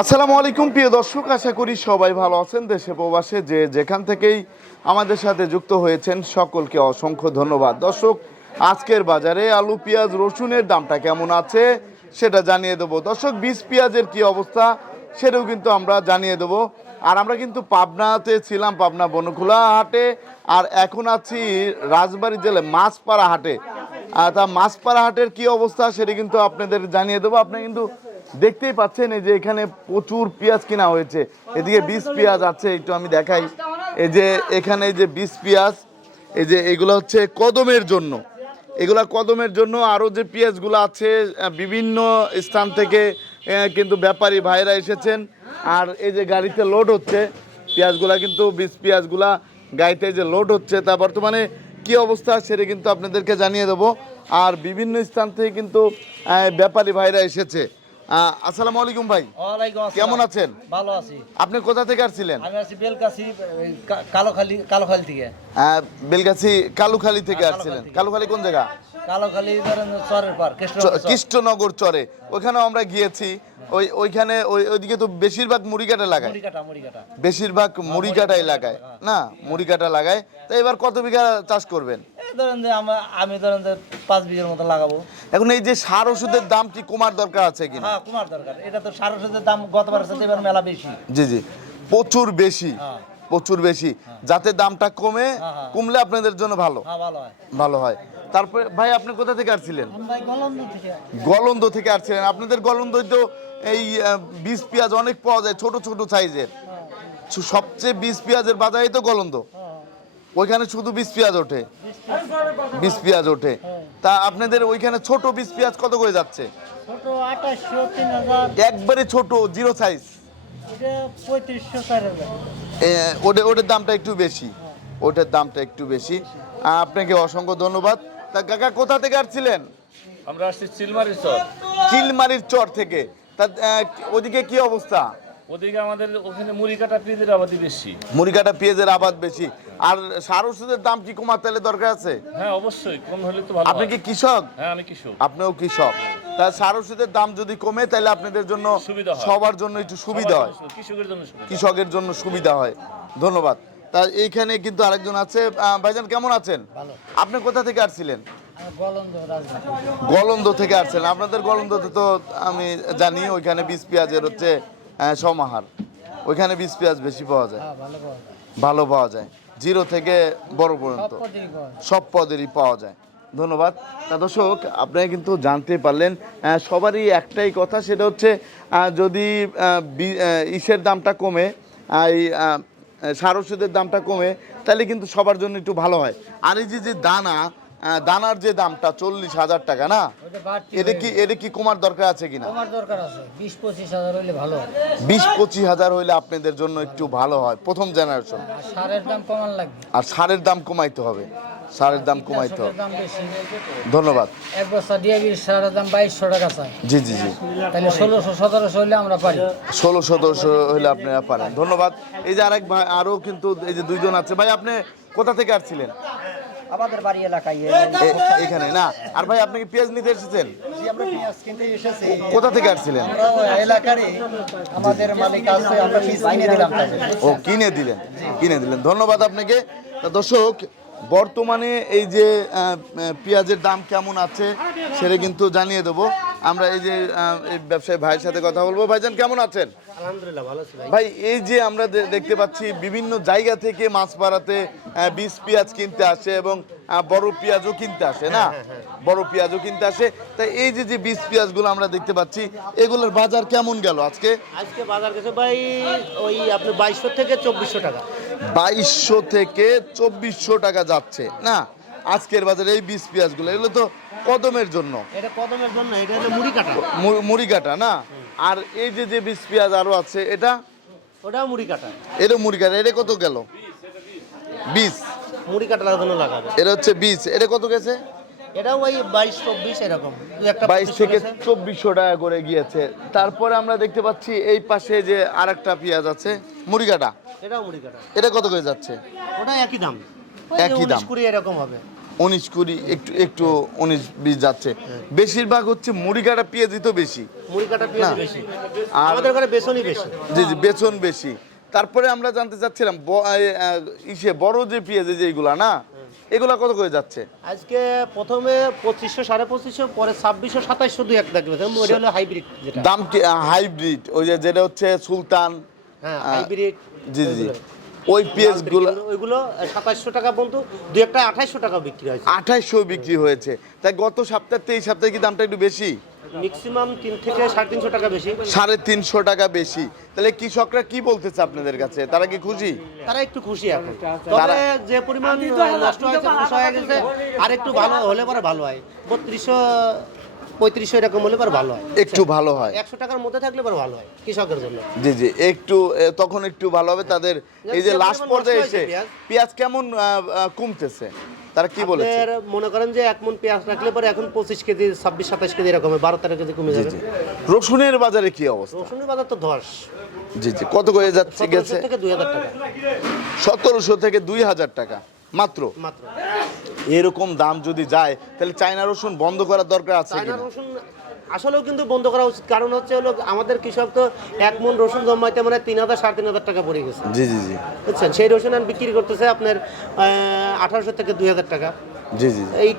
আসসালামু আলাইকুম, প্রিয় দর্শক, আশা করি সবাই ভালো আছেন, দেশে প্রবাসে যে যেখান থেকেই আমাদের সাথে যুক্ত হয়েছেন, সকলকে অসংখ্য ধন্যবাদ। দর্শক, আজকের বাজারে আলু, পেঁয়াজ, রসুনের দামটা কেমন আছে, সেটা জানিয়ে দেবো। দর্শক, বীজ, পেঁয়াজের কি অবস্থা, সেটাও কিন্তু আমরা জানিয়ে দেবো। আর আমরা কিন্তু পাবনাতে ছিলাম, পাবনা বনখোলা হাটে, আর এখন আছি রাজবাড়ী জেলায় মাছপাড়া হাটে। তা মাছপাড়া হাটের কি অবস্থা, সেটা কিন্তু আপনাদের জানিয়ে দেবো। আপনি কিন্তু দেখতেই পাচ্ছেন এই যে এখানে প্রচুর পেঁয়াজ কেনা হয়েছে। এদিকে বিষ পেঁয়াজ আছে, একটু আমি দেখাই। এই যে এখানে যে বিষ পেঁয়াজ, এই যে এগুলো হচ্ছে কদমের জন্য। এগুলা কদমের জন্য আরও যে পেঁয়াজগুলো আছে বিভিন্ন স্থান থেকে কিন্তু ব্যাপারী ভাইরা এসেছেন। আর এই যে গাড়িতে লোড হচ্ছে, পেঁয়াজগুলা কিন্তু বীজ পেঁয়াজগুলা গাড়িতে যে লোড হচ্ছে। তা বর্তমানে কি অবস্থা সেটা কিন্তু আপনাদেরকে জানিয়ে দেবো। আর বিভিন্ন স্থান থেকে কিন্তু ব্যাপারী ভাইরা এসেছে। আসসালামু আলাইকুম ভাই। কেমন আছেন? ভালো আছি। আপনি কোথা থেকে আসছিলেন? আমি আছি বেলকাছি কালোখালি কালোখালি থেকে। বেলগাছি কালুখালী থেকে হ্যাঁ, আসছিলেন। কালুখালী কোন জায়গা? কালোখালি ধরেন চরের পার কৃষ্ণনগর চরে। ওখানেও আমরা গিয়েছি। ওই ওইখানে ওই ওইদিকে তো বেশিরভাগ মুড়িকাটা লাগায়। বেশিরভাগ মুড়িকাটাই লাগায়। না মুড়িকাটা লাগায়। তো এবার কত বিঘা চাষ করবেন? ধরেন যে আমরা আমি ধরেন যে পাঁচ বিঘের মতো লাগাবো। এখন এই যে সার ওষুধের দাম কি কমার দরকার আছে কিনা? হ্যাঁ কুমার দরকার। এটা তো সার ওষুধের দাম গতবার সাথে এবার মেলা বেশি। জি জি। প্রচুর বেশি। হ্যাঁ। প্রচুর বেশি। যাতে দামটা কমে হ্যাঁ, হ্যাঁ। কমলে আপনাদের জন্য ভালো। হ্যাঁ ভালো হয়। তারপরে ভাই আপনি কোথা থেকে আসছিলেন? গলন্দ থেকে। আসছিলেন। আপনাদের গলন্দ তো এই বীজ পেঁয়াজ অনেক পাওয়া যায় ছোট ছোট সাইজের। সবচেয়ে বীজ পেঁয়াজের বাজারই তো গলন্দ। ওইখানে শুধু বীজ পেঁয়াজ ওঠে। বীজ পেঁয়াজ ওঠে। তা আপনাদের ওইখানে ছোট বীজ পেঁয়াজ কত করে যাচ্ছে? একবারে ছোট জিরো সাইজ ওটা ওটার দামটা একটু বেশি। ওটার দামটা একটু বেশি। আপনাকে অসংখ্য ধন্যবাদ। তা কাকা কোথা থেকে আসছিলেন? আমরা আসছি চিলমারি চর। চিলমারির চর থেকে। তা ওদিকে কি অবস্থা? ওদিকে আমাদের ওখানে মুড়ি কাটা পিঁধের আবাদি বেশি। মুড়িকাটা পেঁয়াজের আবাদ বেশি। আর সার ওষুধের দাম কি কমাতে হলে দরকার আছে? হ্যাঁ অবশ্যই কম হলে তো ভালো আপনি কি কৃষক? হ্যাঁ আমি কৃষক। আপনিও কৃষক। তা সার ওষুধের দাম যদি কমে তাহলে আপনাদের জন্য সবার জন্য একটু সুবিধা হয়। কৃষকের জন্য সুবিধা। কৃষকের জন্য সুবিধা হয়। ধন্যবাদ। তা এইখানে কিন্তু আরেকজন আছে। ভাইজান কেমন আছেন? আপনি কোথা থেকে আসছিলেন? গলন্দ থেকে আসছেন। আপনাদের গলন্দতে তো আমি জানি ওইখানে বীজ পেঁয়াজের হচ্ছে সমাহার। ওইখানে বীজ পেঁয়াজ বেশি পাওয়া যায়। হ্যাঁ ভালো পাওয়া যায়। ভালো পাওয়া যায়। জিরো থেকে বড় পর্যন্ত। সব পদেরই পাওয়া যায়। ধন্যবাদ। দর্শক আপনারা কিন্তু জানতে পারলেন সবারই একটাই কথা সেটা হচ্ছে যদি ইসের দামটা কমে এই সার ওষুধের দামটা কমে তাহলে কিন্তু সবার জন্য একটু ভালো হয়। আর এই যে যে দানা দানার যে দামটা চল্লিশ হাজার টাকা না? এটা কি এটা কি কমার দরকার আছে কিনা? দরকার আছে। বিশ পঁচিশ হাজার হইলে ভালো বিশ পঁচিশ হাজার হইলে আপনাদের জন্য একটু ভালো হয়। প্রথম জেনারেশন আর সারের দাম কমান লাগবে। আর সারের দাম কমাইতে হবে। সারের দাম কমাইতে হবে। ধন্যবাদ। এক বস্তা ডিএবি সারের দাম বাইশশো টাকা চাই। জি জি জি। তাহলে ষোলোশো সতেরোশো হইলে আমরা পারি। ষোলো সদস্য হলে আপনারা পারেন। ধন্যবাদ। এই যে আরেক ভাই আরও কিন্তু এই যে দুইজন আছে। ভাই আপনি কোথা থেকে আসছিলেন? আমাদের বাড়ি এলাকায় এখানে না। আর ভাই আপনি কি পেঁয়াজ নিতে এসেছেন? কোথা থেকে আসছিলেন? আমাদের মালিক আছে আমরা কিনে দিলাম ও কিনে দিলেন কিনে দিলেন। ধন্যবাদ আপনাকে। তা দর্শক বর্তমানে এই যে পেঁয়াজের দাম কেমন আছে সেটা কিন্তু জানিয়ে দেবো। আমরা এই যে এই ব্যবসায়ী ভাইয়ের সাথে কথা বলব। ভাইজান কেমন আছেন? ভাই। এই যে আমরা দেখতে পাচ্ছি বিভিন্ন জায়গা থেকে মাছ পাড়াতে বীজ পেঁয়াজ কিনতে আসে এবং বড় পেঁয়াজও কিনতে আসে না? বড় পেঁয়াজও কিনতে আসে। তাই এই যে যে বীজ পেঁয়াজগুলো আমরা দেখতে পাচ্ছি এগুলোর বাজার কেমন গেল আজকে? আজকে বাজার গেছে ভাই ওই আপনি বাইশশো থেকে চব্বিশশো টাকা। বাইশশো থেকে চব্বিশশো টাকা যাচ্ছে না? আজকের বাজারে এই বীজ পেঁয়াজগুলো এগুলো তো কদমের জন্য। এটা কদমের জন্য এটা হলো মুড়ি কাটা। মুড়ি কাটা না? আর এই যে যে বীজ পেঁয়াজ আরও আছে এটা? ওটাও মুড়ি কাটা। এটা মুড়ি কাটা এটা কত গেল? বীজ। মুড়ি কাটার জন্য লাগাবে। এটা হচ্ছে বীজ এটা কত গেছে? এটাও ওই বাইশ চব্বিশ এরকম। বাইশ থেকে চব্বিশশো টাকা করে গিয়েছে। তারপরে আমরা দেখতে পাচ্ছি এই পাশে যে আর একটা পেঁয়াজ আছে মুড়ি কাটা। এটাও মুড়ি কাটা। এটা কত করে যাচ্ছে? ওটা একই দাম। একই দাম। কুড়ি এরকম হবে। উনিশ কুড়ি একটু একটু উনিশ বিশ যাচ্ছে। বেশিরভাগ হচ্ছে মুড়ি কাটা পেঁয়াজই তো বেশি। মুড়ি কাটা পেঁয়াজ বেশি। আর আমাদের ঘরে বেসনই বেশি। জি জি বেতন বেশি। তারপরে আমরা জানতে চাচ্ছিলাম ইসে বড় যে পেঁয়াজ যেগুলা না? এগুলা কত করে যাচ্ছে? আজকে প্রথমে পঁচিশশো সাড়ে পঁচিশশো পরে ছাব্বিশশো সাতাইশশো দুই এক দেখবে। হলো হাইব্রিড যেটা। দাম কি হাইব্রিড ওই যে যেটা হচ্ছে সুলতান হ্যাঁ হাইব্রিড জি জি ওই পেঁয়াজগুলো ওইগুলো সাতাইশশো টাকা পর্যন্ত দুই একটা আঠাইশশো টাকা বিক্রি হয়েছে। আঠাইশশো বিক্রি হয়েছে। তাই গত সপ্তাহ এই সপ্তাহে কি দামটা একটু বেশি? ম্যাক্সিমাম তিন থেকে সাড়ে তিনশো টাকা বেশি। সাড়ে তিনশো টাকা বেশি। তাহলে কৃষকরা কি বলতেছে আপনাদের কাছে? তারা কি খুশি? তারা একটু খুশি এখন। তবে তারা- যে পরিমাণ নষ্ট হয়েছে হয়ে গেছে আর একটু ভালো হলে পরে ভালো হয়। বত্রিশশো পঁয়ত্রিশশো এরকম হলে পরে ভালো হয়। একটু ভালো হয়। একশো টাকার মধ্যে থাকলে পরে ভালো হয় কৃষকের জন্য। জি জি একটু তখন একটু ভালো হবে। তাদের এই যে লাস্ট পর্যায়ে এসে পেঁয়াজ। কেমন কমতেছে? তারা কি বলেছে? মনে করেন যে এক মন পেঁয়াজ রাখলে পরে এখন পঁচিশ কেজি ছাব্বিশ সাতাশ কেজি এরকম বারো তেরো কেজি কমে যাবে। রসুনের বাজারে কি অবস্থা? রসুনের বাজার তো ধস। জি জি কত করে যাচ্ছে সতেরোশো গেছে? থেকে দুই হাজার টাকা। সতেরোশো থেকে দুই হাজার টাকা মাত্র? মাত্র। এরকম দাম যদি যায় তাহলে চায়না রসুন বন্ধ করার দরকার আছে চায়না রসুন আসলেও কিন্তু বন্ধ করা উচিত। কারণ হচ্ছে হলো আমাদের কৃষক তো এক মন রসুন জমাইতে মানে তিন হাজার সাড়ে তিন হাজার টাকা পড়ে গেছে। জি জি জি। বুঝছেন? সেই রসুন আমি বিক্রি করতেছে আপনার আঠারোশো থেকে দুই হাজার টাকা। জি জি। এই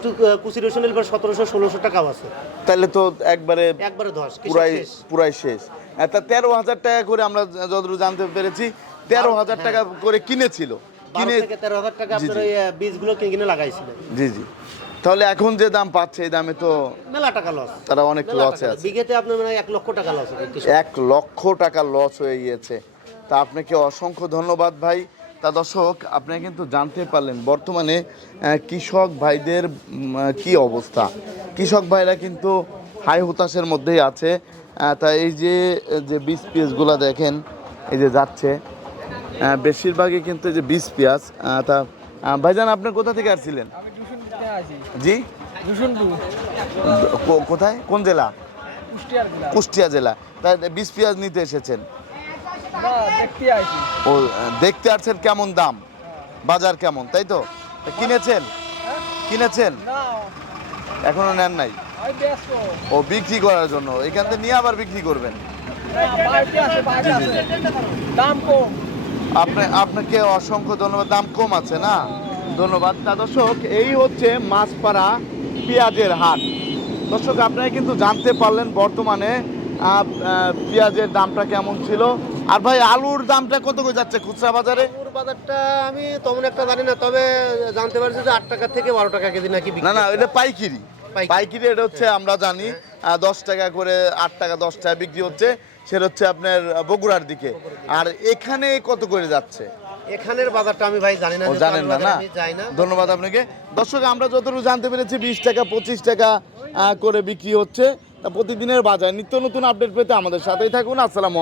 কুচি রসুনের এবার সতেরোশো ষোলোশো টাকাও আছে। তাহলে তো একবারে একবারে ধস পুরাই পুরাই শেষ। তা তেরো হাজার টাকা করে আমরা যতটুকু জানতে পেরেছি তেরো হাজার টাকা করে কিনেছিল। কিনে তেরো হাজার টাকা জি, আপনার জি। ওই বীজগুলো কিনে কিনে লাগাইছিলেন জি জি। তাহলে এখন যে দাম পাচ্ছে এই দামে তো মেলা টাকা লস তারা অনেক লসে আছে। বিঘেতে আপনার মানে এক লক্ষ টাকা লস এক লক্ষ টাকা লস হয়ে গিয়েছে। তা আপনাকে অসংখ্য ধন্যবাদ ভাই। তা দর্শক আপনি কিন্তু জানতে পারলেন বর্তমানে কৃষক ভাইদের কি অবস্থা। কৃষক ভাইরা কিন্তু হাই হতাশের মধ্যেই আছে। তা এই যে যে বীজ পিসগুলো দেখেন এই যে যাচ্ছে বেশিরভাগই কিন্তু এই যে বীজ পেঁয়াজ তা ভাইজান আপনি কোথা থেকে আসছিলেন? জি? কোথায়? কোন জেলা? কুষ্টিয়া জেলা। তাই বীজ পেঁয়াজ নিতে এসেছেন? ও দেখতে আসছেন কেমন দাম? বাজার কেমন তাই তো? কিনেছেন? কিনেছেন? এখনও নেন নাই? ও বিক্রি করার জন্য। এখান থেকে নিয়ে আবার বিক্রি করবেন? দাম কম। আপনি আপনাকে অসংখ্য ধন্যবাদ। দাম কম আছে না? ধন্যবাদ। তা দর্শক এই হচ্ছে মাছপাড়া পেঁয়াজের হাট। দর্শক আপনারা কিন্তু জানতে পারলেন বর্তমানে পেঁয়াজের দামটা কেমন ছিল। আর ভাই আলুর দামটা কত করে যাচ্ছে খুচরা বাজারে? আলুর বাজারটা আমি তেমন একটা জানি না তবে জানতে পারছি যে আট টাকা থেকে বারো টাকা কেজি নাকি না না এটা পাইকিরি। পাইকারি। পাইকিরি এটা হচ্ছে আমরা জানি দশ টাকা করে আট টাকা দশ টাকা বিক্রি হচ্ছে। সেটা হচ্ছে আপনার বগুড়ার দিকে। আর এখানে কত করে যাচ্ছে? এখানের বাজারটা আমি ভাই জানি না জানেন না না? ধন্যবাদ আপনাকে। দর্শক আমরা যতটুকু জানতে পেরেছি বিশ টাকা পঁচিশ টাকা করে বিক্রি হচ্ছে। তা প্রতিদিনের বাজার নিত্য নতুন আপডেট পেতে আমাদের সাথেই থাকুন। আসসালামু